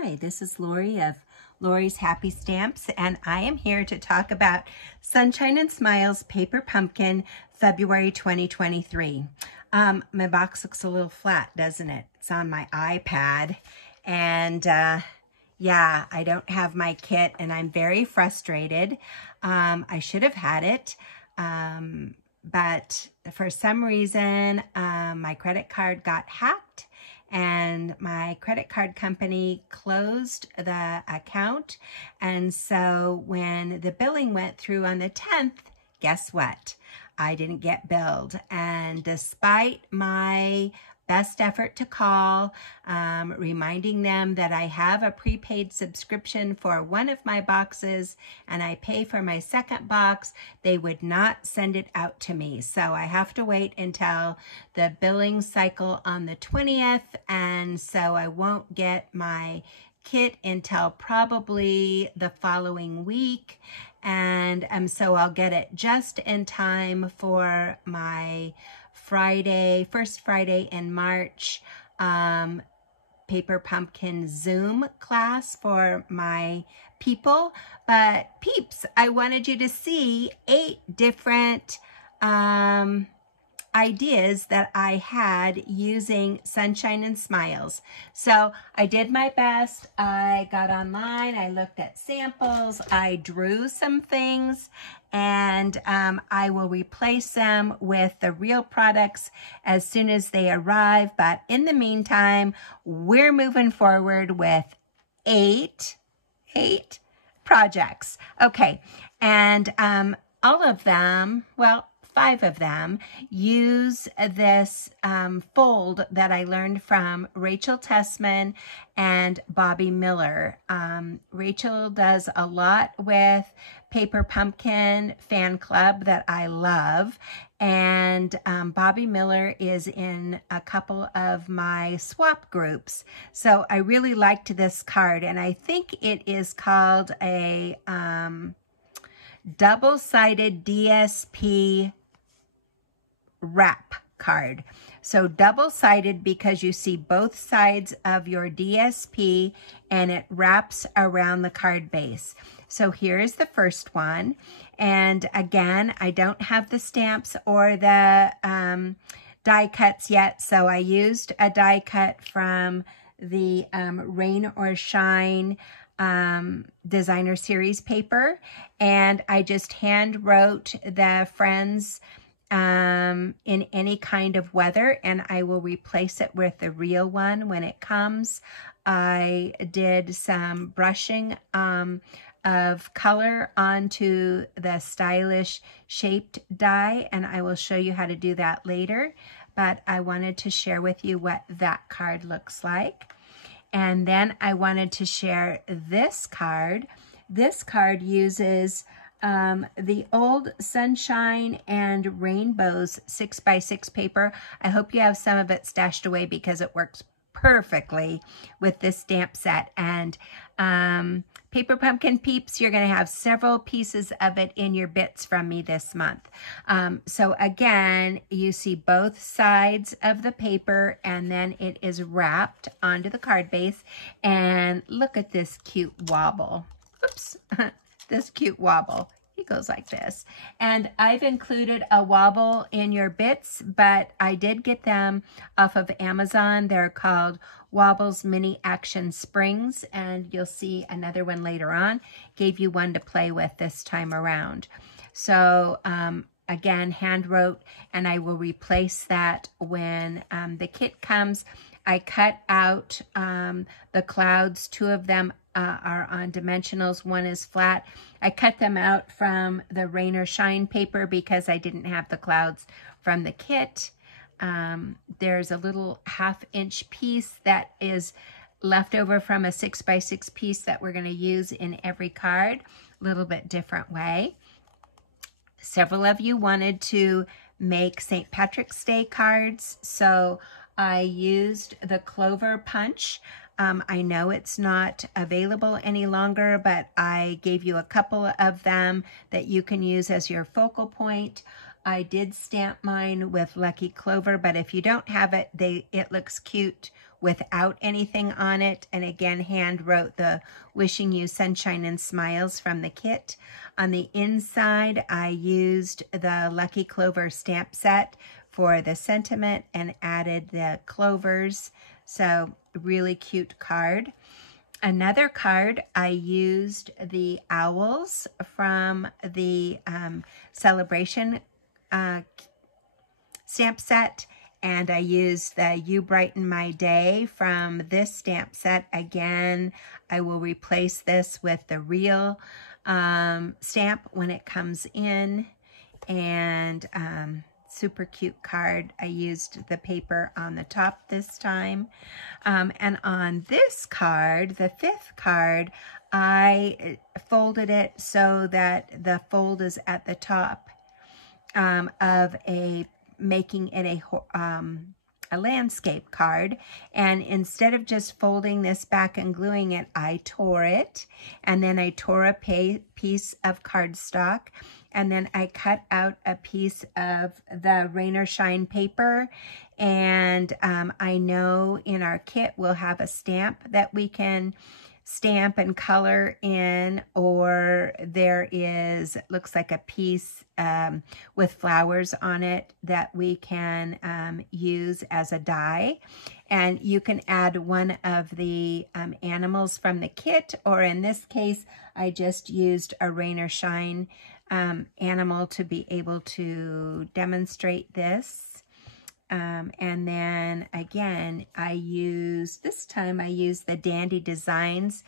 Hi, this is Lori of Lori's Happy Stamps, and I am here to talk about Sunshine and Smiles Paper Pumpkin February 2023. My box looks a little flat, doesn't it? It's on my iPad, and yeah, I don't have my kit, and I'm very frustrated. I should have had it, but for some reason, my credit card got hacked, and my credit card company closed the account. And so when the billing went through on the 10th, guess what? I didn't get billed. And despite my best effort to call, reminding them that I have a prepaid subscription for one of my boxes and I pay for my second box, they would not send it out to me. So I have to wait until the billing cycle on the 20th, and so I won't get my kit until probably the following week. And so I'll get it just in time for my first Friday in March, Paper Pumpkin Zoom class for my people. But peeps, I wanted you to see 8 different ideas that I had using Sunshine and Smiles. So I did my best. I got online, I looked at samples, I drew some things, and I will replace them with the real products as soon as they arrive. But in the meantime, we're moving forward with 8 projects. Okay, and all of them, well, 5 of them use this fold that I learned from Rachel Tessman and Bobby Miller. Rachel does a lot with Paper Pumpkin Fan Club that I love, and Bobby Miller is in a couple of my swap groups. So I really liked this card, and I think it is called a double-sided DSP wrap card. So double-sided because you see both sides of your DSP and it wraps around the card base. So here is the first one, and again, I don't have the stamps or the die cuts yet, so I used a die cut from the Rain or Shine designer series paper, and I just hand wrote the friends in any kind of weather, and I will replace it with the real one when it comes. I did some brushing of color onto the stylish shaped die, and I will show you how to do that later, but I wanted to share with you what that card looks like. And then I wanted to share this card. This card uses the old Sunshine and Rainbows 6x6 paper. I hope you have some of it stashed away because it works perfectly with this stamp set. And Paper Pumpkin peeps, you're going to have several pieces of it in your bits from me this month. So again, you see both sides of the paper, and then it is wrapped onto the card base. And look at this cute wobble. Oops. This cute wobble. He goes like this. And I've included a wobble in your bits, but I did get them off of Amazon. They're called Wobbles Mini Action Springs, and you'll see another one later on. Gave you one to play with this time around. So again, hand wrote, and I will replace that when the kit comes. I cut out the clouds. 2 of them are on dimensionals. 1 is flat. I cut them out from the Rain or Shine paper because I didn't have the clouds from the kit. There's a little 1/2-inch piece that is left over from a 6x6 piece that we're going to use in every card, a little bit different way. Several of you wanted to make St. Patrick's Day cards, so I used the Clover Punch. I know it's not available any longer, but I gave you a couple of them that you can use as your focal point. I did stamp mine with Lucky Clover, but if you don't have it, it looks cute without anything on it. And again, hand wrote the wishing you sunshine and smiles from the kit. On the inside, I used the Lucky Clover stamp set for the sentiment and added the clovers. So really cute card. Another card, I used the owls from the celebration stamp set, and I used the You Brighten My Day from this stamp set. Again, I will replace this with the real stamp when it comes in, and super cute card. I used the paper on the top this time. And on this card, the 5th card, I folded it so that the fold is at the top of making it a landscape card. And instead of just folding this back and gluing it, I tore it. And then I tore a piece of cardstock. And then I cut out a piece of the Rain or Shine paper. And I know in our kit we'll have a stamp that we can stamp and color in, or there is, looks like a piece with flowers on it that we can use as a die. And you can add one of the animals from the kit, or in this case, I just used a Rain or Shine animal to be able to demonstrate this. And then again, this time I used the Dandy Designs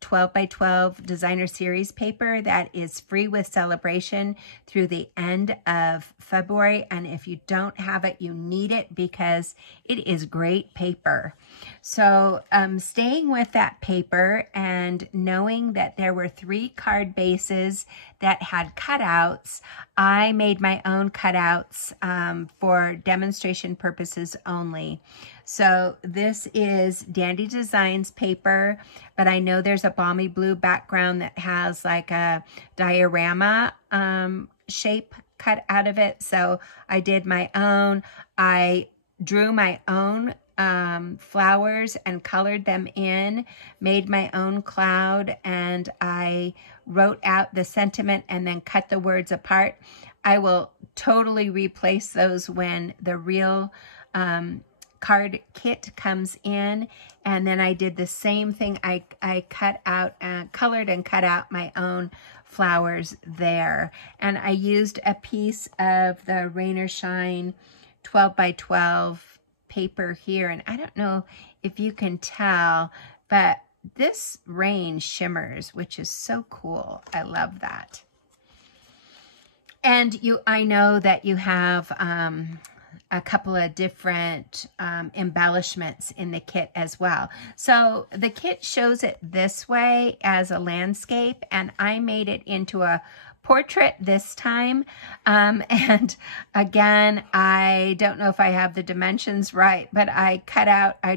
12 by 12 designer series paper that is free with celebration through the end of February. And if you don't have it, you need it because it is great paper. So staying with that paper and knowing that there were 3 card bases that had cutouts, I made my own cutouts for demonstration purposes only. So this is Dandy Designs paper, but I know there's a balmy blue background that has like a diorama shape cut out of it. So I did my own. I drew my own flowers and colored them in, made my own cloud, and I wrote out the sentiment and then cut the words apart. I will totally replace those when the real card kit comes in. And then I did the same thing. I cut out, colored and cut out my own flowers there. And I used a piece of the Rain or Shine 12 by 12 paper here. And I don't know if you can tell, but this rain shimmers, which is so cool. I love that. And I know that you have a couple of different embellishments in the kit as well. So the kit shows it this way as a landscape, and I made it into a portrait this time. And again, I don't know if I have the dimensions right, but I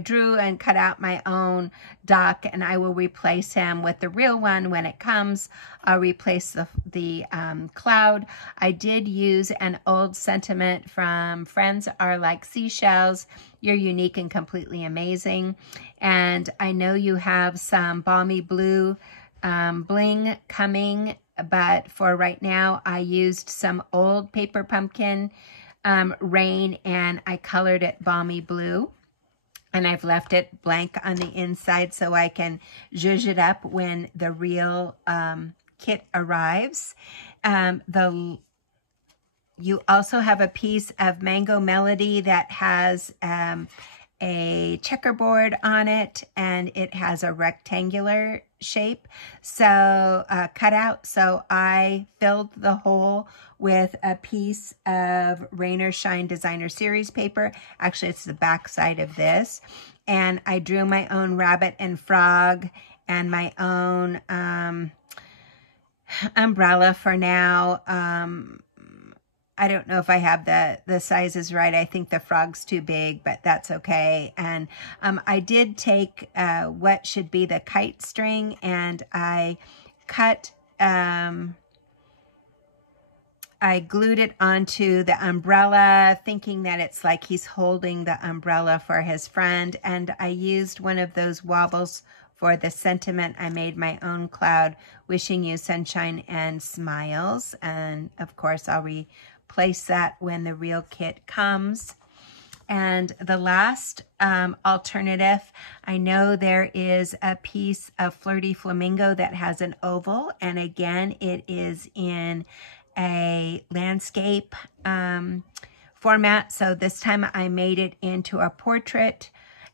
drew and cut out my own duck, and I will replace him with the real one when it comes. I'll replace the cloud. I did use an old sentiment from Friends Are Like Seashells. You're unique and completely amazing. And I know you have some balmy blue bling coming, but for right now, I used some old paper pumpkin rain, and I colored it balmy blue. And I've left it blank on the inside so I can zhuzh it up when the real kit arrives. You also have a piece of Mango Melody that has a checkerboard on it, and it has a rectangular shape, so cut out. So I filled the hole with a piece of Rain or Shine designer series paper. Actually, it's the back side of this. And I drew my own rabbit and frog and my own umbrella for now. I don't know if I have the sizes right. I think the frog's too big, but that's okay. And I did take what should be the kite string, and I cut I glued it onto the umbrella, thinking that it's like he's holding the umbrella for his friend. And I used one of those wobbles for the sentiment. I made my own cloud, wishing you sunshine and smiles. And of course, I'll replace that when the real kit comes. And the last alternative, I know there is a piece of Flirty Flamingo that has an oval. And again, it is in a landscape format. So this time I made it into a portrait,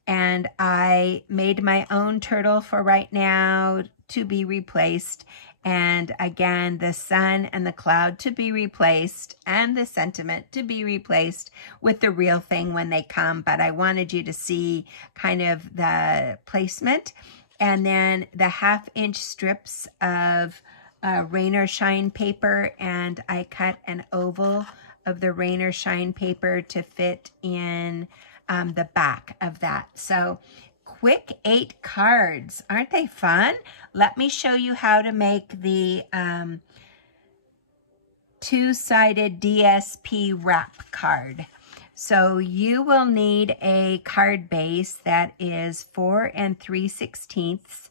and I made my own turtle for right now to be replaced. And again, the sun and the cloud to be replaced, and the sentiment to be replaced with the real thing when they come. But I wanted you to see kind of the placement. And then the 1/2-inch strips of rain or shine paper, and I cut an oval of the rain or shine paper to fit in the back of that. So quick 8 cards. Aren't they fun? Let me show you how to make the two-sided DSP wrap card. So you will need a card base that is 4 3/16,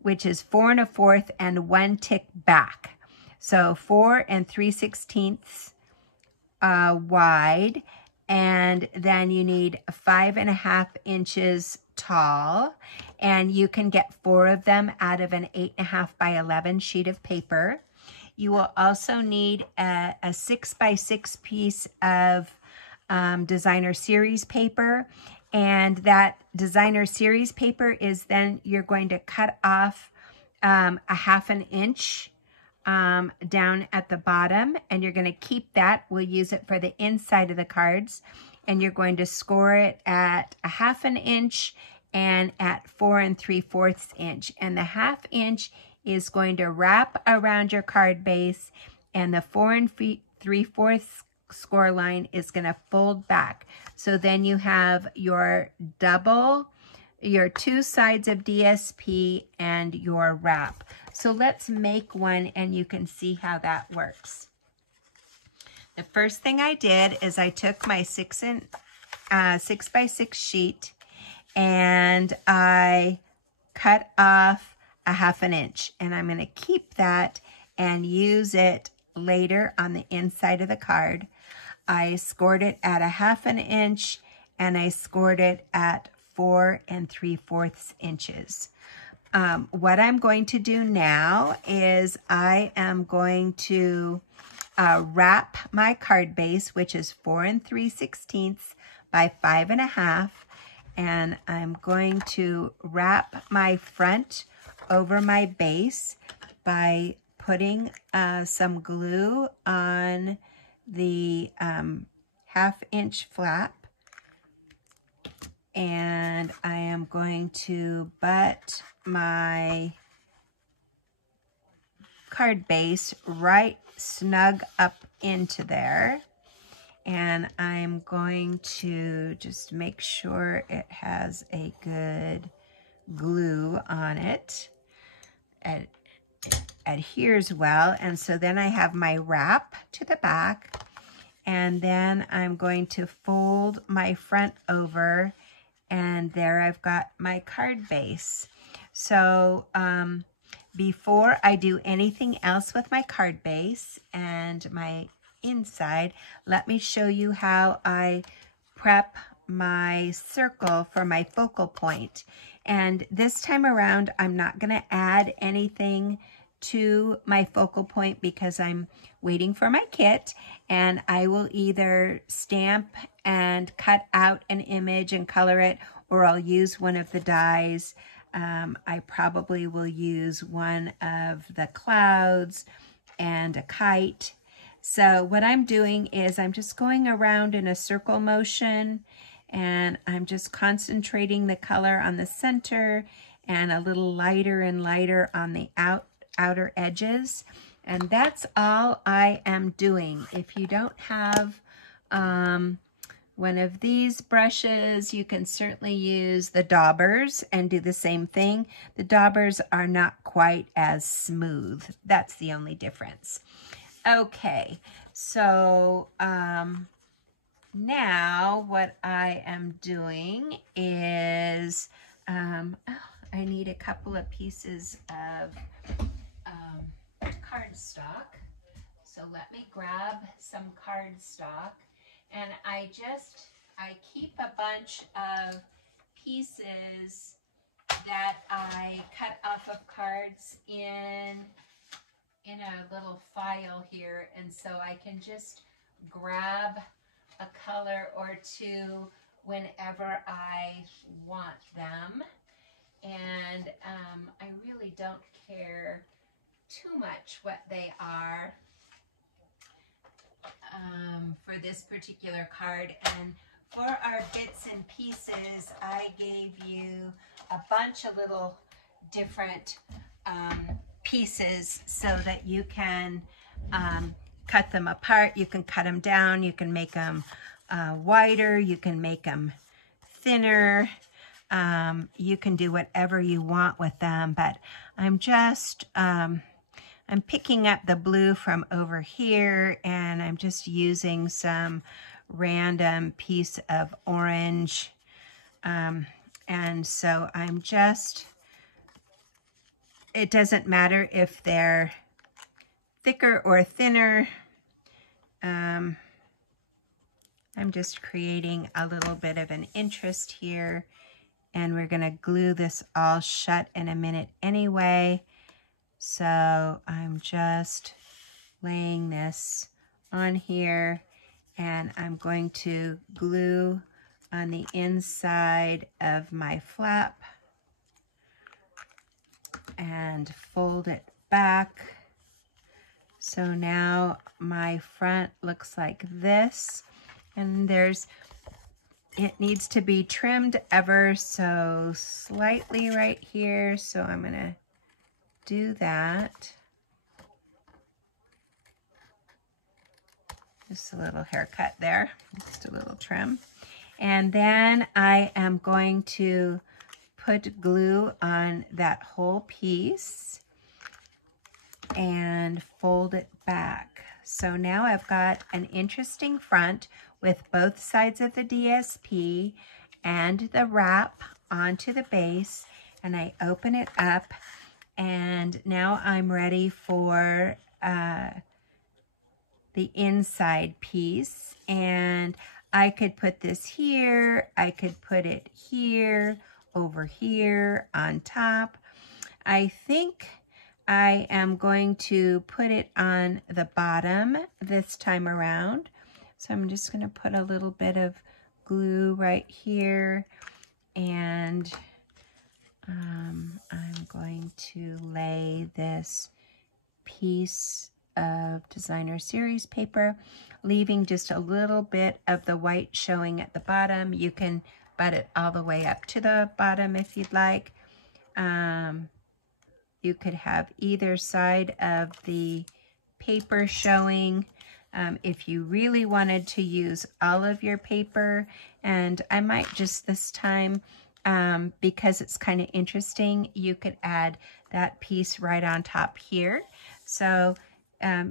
which is 4 1/4 and 1 tick back. So 4 3/16 wide, and then you need 5.5 inches tall, and you can get 4 of them out of an 8.5 by 11 sheet of paper. You will also need a 6 by 6 piece of designer series paper, and that designer series paper is then you're going to cut off a 1/2 inch down at the bottom, and you're going to keep that. We'll use it for the inside of the cards, and you're going to score it at a 1/2 inch and at 4 3/4 inch. And the 1/2 inch is going to wrap around your card base, and the 4 3/4 score line is going to fold back. So then you have your your 2 sides of DSP and your wrap. So let's make one, and you can see how that works. The first thing I did is I took my 6 by 6 sheet, and I cut off a 1/2 inch, and I'm going to keep that and use it later on the inside of the card. I scored it at a 1/2 inch, and I scored it at 4 3/4 inches. What I'm going to do now is I am going to wrap my card base, which is 4 3/16 by 5.5, and I'm going to wrap my front over my base by putting some glue on the 1/2 inch flap, and I am going to butt my card base right snug up into there, and I'm going to just make sure it has a good glue on it. It adheres well, and so then I have my wrap to the back, and then I'm going to fold my front over, and there I've got my card base. So before I do anything else with my card base and my inside, let me show you how I prep my circle for my focal point. And this time around, I'm not going to add anything to my focal point because I'm waiting for my kit, and I will either stamp and cut out an image and color it, or I'll use one of the dies. I probably will use one of the clouds and a kite. So what I'm doing is I'm just going around in a circle motion, and I'm just concentrating the color on the center and a little lighter and lighter on the outer edges. And that's all I am doing. If you don't have one of these brushes, you can certainly use the daubers and do the same thing. The daubers are not quite as smooth. That's the only difference. Okay, So now what I am doing is, I need a couple of pieces of cardstock. So let me grab some cardstock, and I keep a bunch of pieces that I cut off of cards in a little file here, and so I can just grab a color or two whenever I want them. And I really don't care too much what they are for this particular card. And for our bits and pieces, I gave you a bunch of little different pieces so that you can cut them apart. You can cut them down. You can make them wider. You can make them thinner. You can do whatever you want with them, but I'm just I'm picking up the blue from over here, and I'm just using some random piece of orange. And so I'm just, it doesn't matter if they're thicker or thinner. I'm just creating a little bit of an interest here, and we're going to glue this all shut in a minute anyway. So I'm just laying this on here, and I'm going to glue on the inside of my flap and fold it back. So now my front looks like this, and it needs to be trimmed ever so slightly right here. So I'm gonna do that. Just a little haircut there, just a little trim. And then I am going to put glue on that whole piece and fold it back. So now I've got an interesting front with both sides of the DSP and the wrap onto the base, and I open it up, and now I'm ready for the inside piece. And I could put this here, I could put it here, over here, on top. I think I am going to put it on the bottom this time around. So I'm just going to put a little bit of glue right here, and I'm going to lay this piece of designer series paper, leaving just a little bit of the white showing at the bottom. You can butt it all the way up to the bottom if you'd like. You could have either side of the paper showing if you really wanted to use all of your paper. And I might just this time, because it's kind of interesting, you could add that piece right on top here. So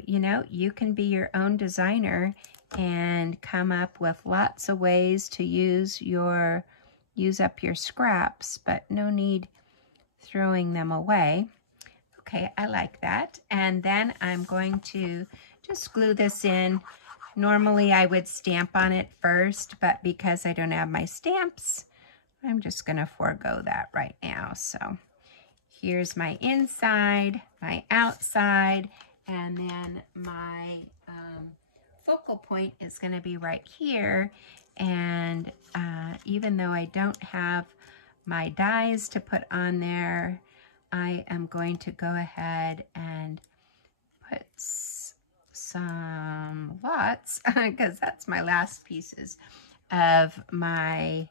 you know, you can be your own designer and come up with lots of ways to use up your scraps, but no need throwing them away. Okay, I like that. And then I'm going to just glue this in. Normally I would stamp on it first, but because I don't have my stamps, I'm just going to forego that right now. So here's my inside, my outside, and then my focal point is going to be right here. And even though I don't have my dies to put on there, I am going to go ahead and put some lots, because that's my last pieces of my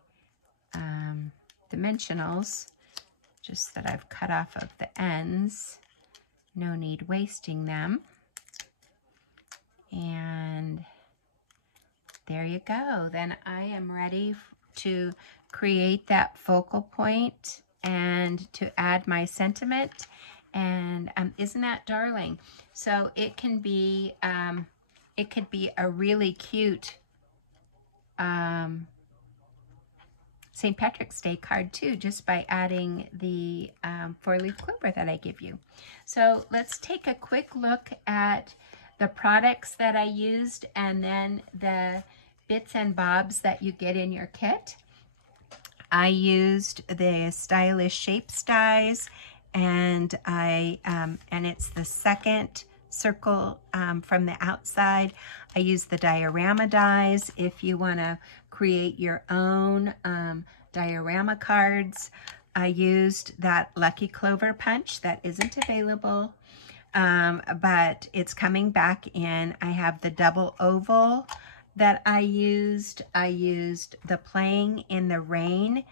dimensionals, just that I've cut off of the ends. No need wasting them. And there you go. Then I am ready to create that focal point and to add my sentiment. And isn't that darling? So it can be it could be a really cute St. Patrick's Day card too, just by adding the 4-leaf clover that I give you. So let's take a quick look at the products that I used and then the bits and bobs that you get in your kit. I used the Stylish Shapes dies, and it's the second circle from the outside. I use the diorama dies if you want to create your own diorama cards. I used that Lucky Clover punch that isn't available, but it's coming back in. I have the double oval that I used. I used the Playing in the Rain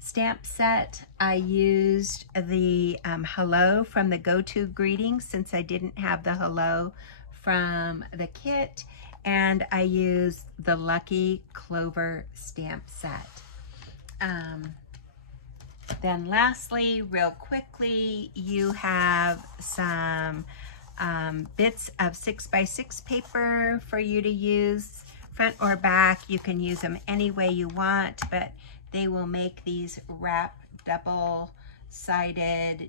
stamp set. I used the hello from the Go-To Greetings since I didn't have the hello from the kit, and I used the Lucky Clover stamp set. Then lastly, real quickly, you have some bits of 6x6 paper for you to use, front or back. You can use them any way you want, but they will make these wrap double-sided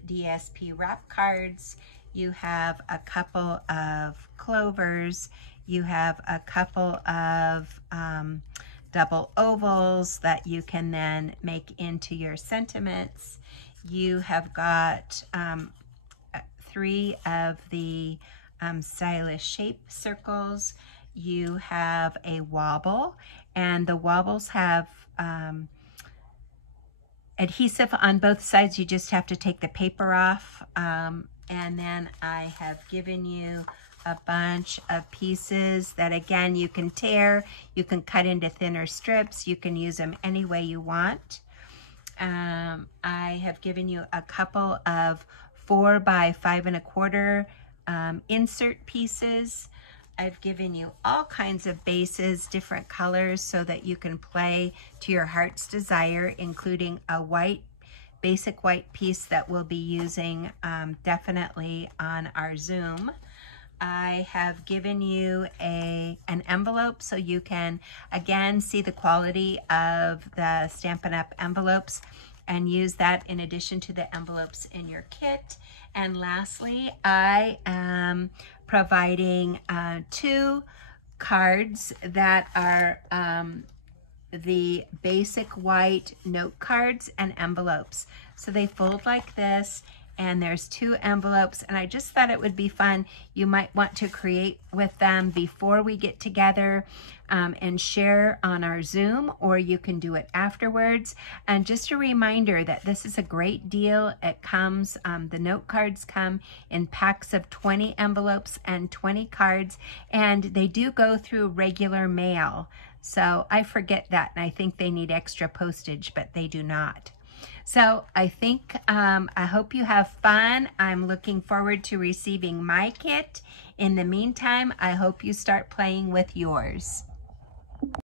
DSP wrap cards. You have a couple of clovers. You have a couple of double ovals that you can then make into your sentiments. You have got 3 of the Stylish Shape circles. You have a wobble, and the wobbles have adhesive on both sides. You just have to take the paper off. And then I have given you a bunch of pieces that, again, you can tear, you can cut into thinner strips, you can use them any way you want. I have given you a couple of 4 by 5 1/4 insert pieces. I've given you all kinds of bases, different colors, so that you can play to your heart's desire, including a white, basic white piece that we'll be using definitely on our Zoom. I have given you an envelope so you can, again, see the quality of the Stampin' Up! Envelopes and use that in addition to the envelopes in your kit. And lastly, I am providing 2 cards that are the basic white note cards and envelopes. So they fold like this, and there's 2 envelopes, and I just thought it would be fun. You might want to create with them before we get together and share on our Zoom, or you can do it afterwards. And just a reminder that this is a great deal. It comes, the note cards come in packs of 20 envelopes and 20 cards, and they do go through regular mail. So I forget that, and I think they need extra postage, but they do not. So I think, I hope you have fun. I'm looking forward to receiving my kit. In the meantime, I hope you start playing with yours.